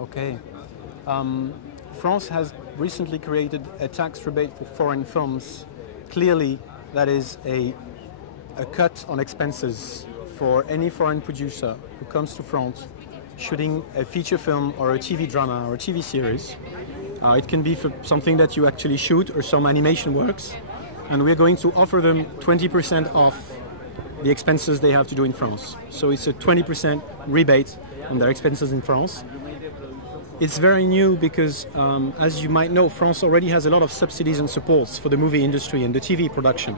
Okay. France has recently created a tax rebate for foreign films. Clearly, that is a cut on expenses for any foreign producer who comes to France shooting a feature film or a TV drama or a TV series. It can be for something that you actually shoot or some animation works. And we're going to offer them 20% off the expenses they have to do in France. So it's a 20% rebate on their expenses in France. It's very new because, as you might know, France already has a lot of subsidies and supports for the movie industry and the TV production.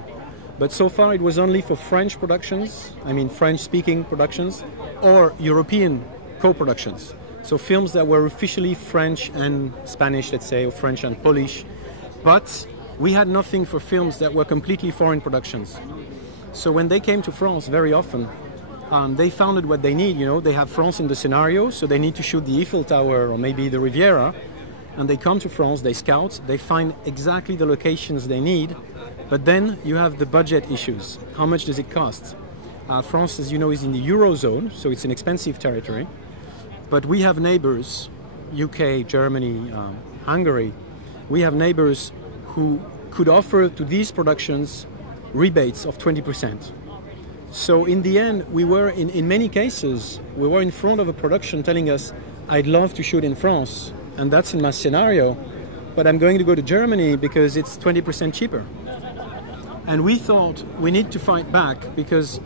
But so far it was only for French productions, I mean French-speaking productions, or European co-productions. So films that were officially French and Spanish, let's say, or French and Polish. But we had nothing for films that were completely foreign productions. So when they came to France very often, they founded what they need. You know, they have France in the scenario, so they need to shoot the Eiffel Tower or maybe the Riviera. And they come to France, they scout, they find exactly the locations they need. But then you have the budget issues. How much does it cost? France, as you know, is in the Eurozone, so it's an expensive territory. But we have neighbors, UK, Germany, Hungary. We have neighbors who could offer to these productions rebates of 20%. So in the end, we were, in many cases, we were in front of a production telling us, I'd love to shoot in France, and that's in my scenario, but I'm going to go to Germany because it's 20% cheaper. And we thought we need to fight back because,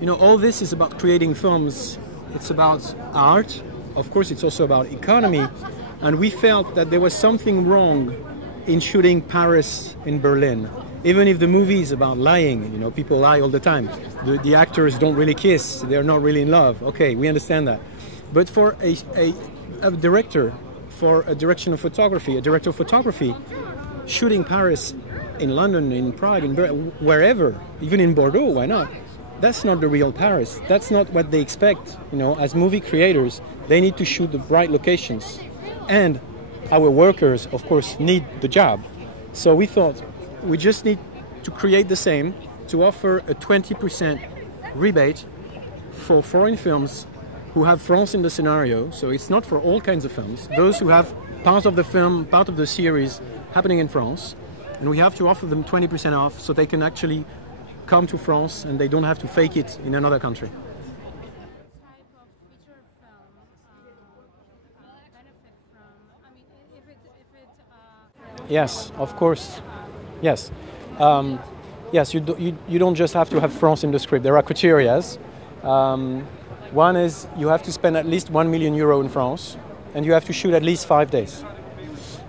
you know, all this is about creating films. It's about art. Of course, it's also about economy. And we felt that there was something wrong in shooting Paris in Berlin. Even if the movie is about lying, you know, people lie all the time. The actors don't really kiss. They're not really in love. Okay, we understand that. But for a director, for a direction of photography, a director of photography, shooting Paris, in London, in Prague, in wherever, even in Bordeaux, why not? That's not the real Paris. That's not what they expect. You know, as movie creators, they need to shoot the right locations. And our workers, of course, need the job. So we thought we just need to create the same, to offer a 20% rebate for foreign films who have France in the scenario. So it's not for all kinds of films. Those who have part of the film, part of the series happening in France. And we have to offer them 20% off so they can actually come to France and they don't have to fake it in another country. Type of feature film benefit from? I mean, if it Yes, of course. Yes. Yes, you don't just have to have France in the script. There are criteria. One is you have to spend at least €1 million in France and you have to shoot at least 5 days.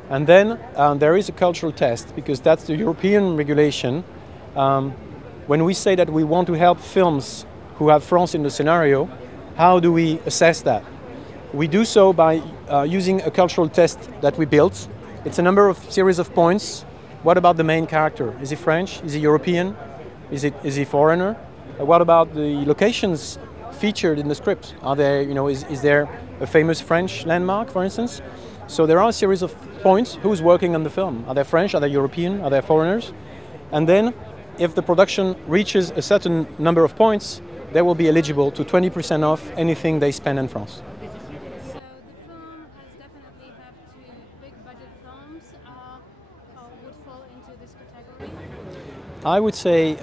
And then there is a cultural test because that's the European regulation. When we say that we want to help films who have France in the scenario, how do we assess that? We do so by using a cultural test that we built. It's a series of points. What about the main character? Is he French? Is he European? Is he foreigner? What about the locations featured in the script? Are there, you know, is there a famous French landmark, for instance? So there are a series of points. Who's working on the film? Are they French? Are they European? Are they foreigners? And then, if the production reaches a certain number of points, they will be eligible to 20% off anything they spend in France. So the film has definitely have to big budget films would fall into this category? I would say,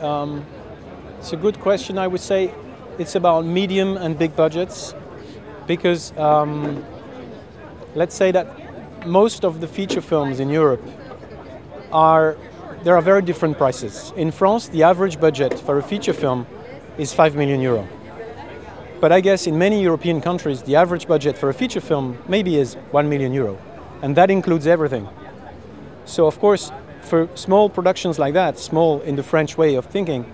it's a good question. I would say it's about medium and big budgets because let's say that most of the feature films in Europe there are very different prices. In France, the average budget for a feature film is €5 million. But I guess in many European countries, the average budget for a feature film maybe is €1 million. And that includes everything. So of course, for small productions like that, small in the French way of thinking,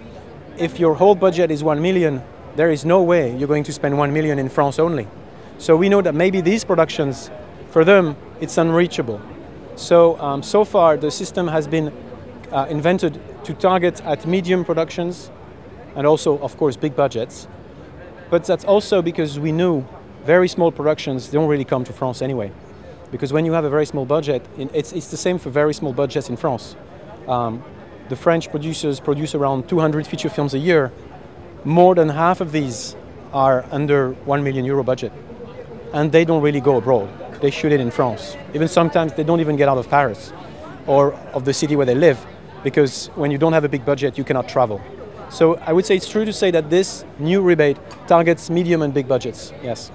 if your whole budget is 1 million, there is no way you're going to spend 1 million in France only. So we know that maybe these productions, for them, it's unreachable. So, so far the system has been invented to target at medium productions and also, of course, big budgets. But that's also because we knew very small productions don't really come to France anyway. Because when you have a very small budget, it's the same for very small budgets in France. The French producers produce around 200 feature films a year. More than half of these are under €1 million budget. And they don't really go abroad. they shoot it in France. Even sometimes they don't even get out of Paris or of the city where they live, because when you don't have a big budget, you cannot travel. So I would say it's true to say that this new rebate targets medium and big budgets, yes.